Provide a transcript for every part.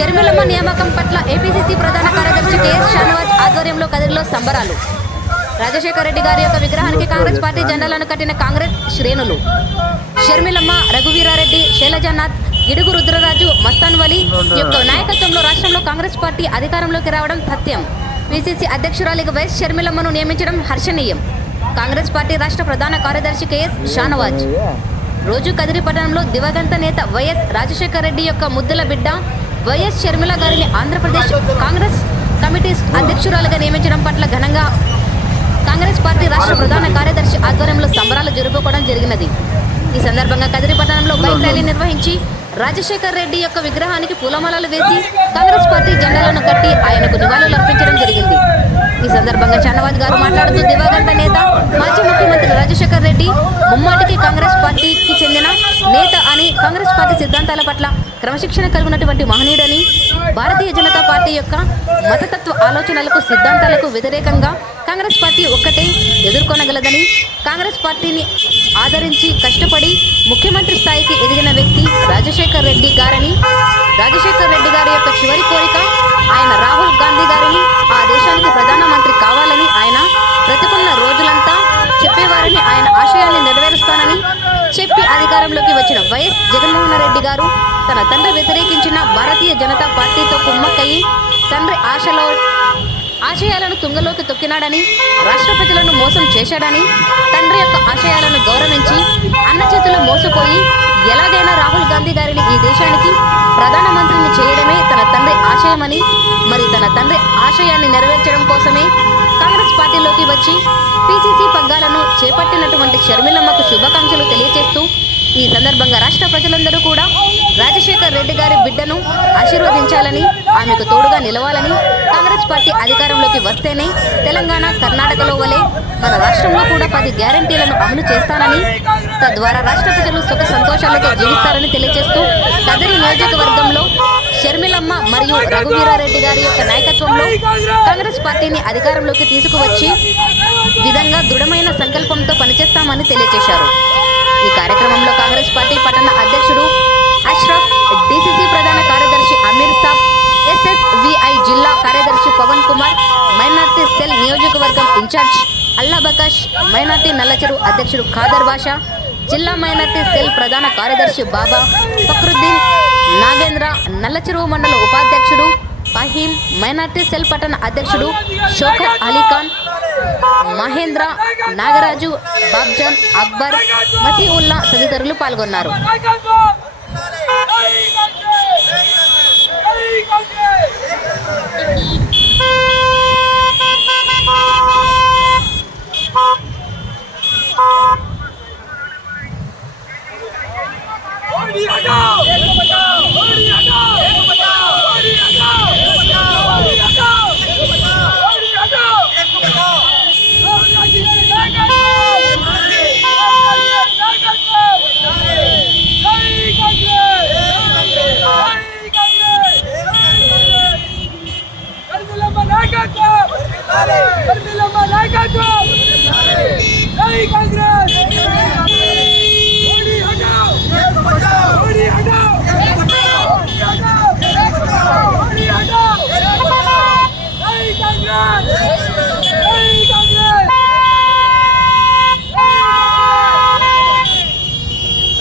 షర్మిలమ్మ నియామకం పట్ల ఏపీసీసీ ప్రధాన కార్యదర్శి కేఎస్ షానవాజ్ ఆధ్వర్యంలో కదిరిలో సంబరాలు. రాజశేఖర రెడ్డి గారి యొక్క విగ్రహానికి కాంగ్రెస్ పార్టీ జెండాలను కట్టిన కాంగ్రెస్ శ్రేణులు. షర్మిలమ్మ, రఘువీరారెడ్డి, శైలజానాథ్, గిడుగు రుద్రరాజు, మస్తాన్ వలి యొక్క నాయకత్వంలో రాష్ట్రంలో కాంగ్రెస్ పార్టీ అధికారంలోకి రావడం తథ్యం. పిసిసి అధ్యక్షురాలిగా వైఎస్ షర్మిలమ్మను నియమించడం హర్షణీయం. కాంగ్రెస్ పార్టీ రాష్ట్ర ప్రధాన కార్యదర్శి కేఎస్ షానవాజ్ రోజు కదిరి పట్టణంలో దివంగత నేత వైఎస్ రాజశేఖర రెడ్డి యొక్క ముద్దుల బిడ్డ వైఎస్ షర్మిల గారిని ఆంధ్రప్రదేశ్ కాంగ్రెస్ కమిటీ అధ్యక్షురాలుగా నియమించడం పట్ల ఘనంగా కాంగ్రెస్ పార్టీ రాష్ట్ర ప్రధాన కార్యదర్శి ఆధ్వర్యంలో సంబరాలు జరుపుకోవడం జరిగినది. ఈ సందర్భంగా కదిరి పట్టణంలో బైక్ ర్యాలీ నిర్వహించి రాజశేఖర్ రెడ్డి యొక్క విగ్రహానికి పూలమాలలు వేసి కాంగ్రెస్ పార్టీ జెండాలను కట్టి ఆయనకు నివాళులు అర్పించడం జరిగింది. ఈ సందర్భంగా షానవాజ్ గారు మాట్లాడుతూ దివంగత నేత మాజీ ముఖ్యమంత్రి రాజశేఖర్ రెడ్డి ముమ్మాటికి కాంగ్రెస్ పార్టీకి చెందిన నేత అని, కాంగ్రెస్ పార్టీ సిద్ధాంతాల పట్ల క్రమశిక్షణ కలిగినటువంటి మహనీయుడని, భారతీయ జనతా పార్టీ యొక్క మతతత్వ ఆలోచనలకు సిద్ధాంతాలకు వ్యతిరేకంగా కాంగ్రెస్ పార్టీ ఒక్కటే ఎదుర్కొనగలదని, కాంగ్రెస్ పార్టీని ఆదరించి కష్టపడి ముఖ్యమంత్రి స్థాయికి ఎదిగిన వ్యక్తి రాజశేఖర్ రెడ్డి గారని, రాజశేఖర్ రెడ్డి గారి యొక్క చివరి కోరిక ఆయన రాహుల్ గాంధీ గారిని ఆ దేశానికి ప్రధానమంత్రి కావాలని ఆయన బ్రతికున్న రోజులంతా చెప్పేవారని, ఆయన ఆశయాన్ని నెరవేరుస్తానని చెప్పి అధికారంలోకి వచ్చిన వైఎస్ జగన్మోహన్ రెడ్డి గారు తన తండ్రి వ్యతిరేకించిన భారతీయ జనతా పార్టీతో కుమ్మక్కయి తండ్రి ఆశయాలను తుంగలోకి తొక్కినాడని, రాష్ట్ర ప్రజలను మోసం చేశాడని, తండ్రి యొక్క ఆశయాలను గౌరవించి అన్న చేతులు మోసపోయి ఎలాగైనా రాహుల్ గాంధీ గారిని ఈ దేశానికి ప్రధానమంత్రిని చేయడమే తన తండ్రి ఆశయమని, మరి తన తండ్రి ఆశయాన్ని నెరవేర్చడం కోసమే కాంగ్రెస్ పార్టీలోకి వచ్చి పిసిసి పగ్గాలను చేపట్టినటువంటి షర్మిలమ్మకు శుభాకాంక్షలు తెలియజేస్తూ ఈ సందర్భంగా రాష్ట్ర ప్రజలందరూ కూడా రాజశేఖర్ రెడ్డి గారి బిడ్డను ఆశీర్వదించాలని, ఆమెకు తోడుగా నిలవాలని, కాంగ్రెస్ పార్టీ అధికారంలోకి వస్తేనే తెలంగాణ, కర్ణాటకలో వలె మన రాష్ట్రంలో కూడా 10 గ్యారంటీలను అమలు చేస్తానని, తద్వారా రాష్ట్ర ప్రజలు సుఖ సంతోషాలతో జీవిస్తారని తెలియజేస్తూ కదిరి నియోజకవర్గంలో షర్మిలమ్మ మరియు రఘువీరారెడ్డి గారి యొక్క నాయకత్వంలో కాంగ్రెస్ పార్టీని అధికారంలోకి తీసుకువచ్చి విధంగా దృఢమైన సంకల్పంతో పనిచేస్తామని తెలియజేశారు. ఈ కార్యక్రమంలో కాంగ్రెస్ పార్టీ పట్టణ అధ్యక్షుడు అష్రఫ్, డిసిసి ప్రధాన కార్యదర్శి అమీర్ సాబ్, ఎస్ఎస్విఐ జిల్లా కార్యదర్శి పవన్ కుమార్, మైనార్టీ సెల్ నియోజకవర్గం ఇన్ఛార్జ్ అల్లాబకాష్, మైనార్టీ నల్లచెరు అధ్యక్షుడు ఖాదర్ బాషా, జిల్లా మైనార్టీ సెల్ ప్రధాన కార్యదర్శి బాబా ఫక్రుద్దీన్, నాగేంద్ర, నల్లచెరువు మండల ఉపాధ్యక్షుడు ఫహీం, మైనార్టీ సెల్ పట్టణ అధ్యక్షుడు షోకత్ అలీఖాన్, మహేంద్ర, నాగరాజు, బాబ్జాన్, అక్బర్, మసీఉల్లా తదితరులు పాల్గొన్నారు.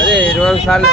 अरे 20 साल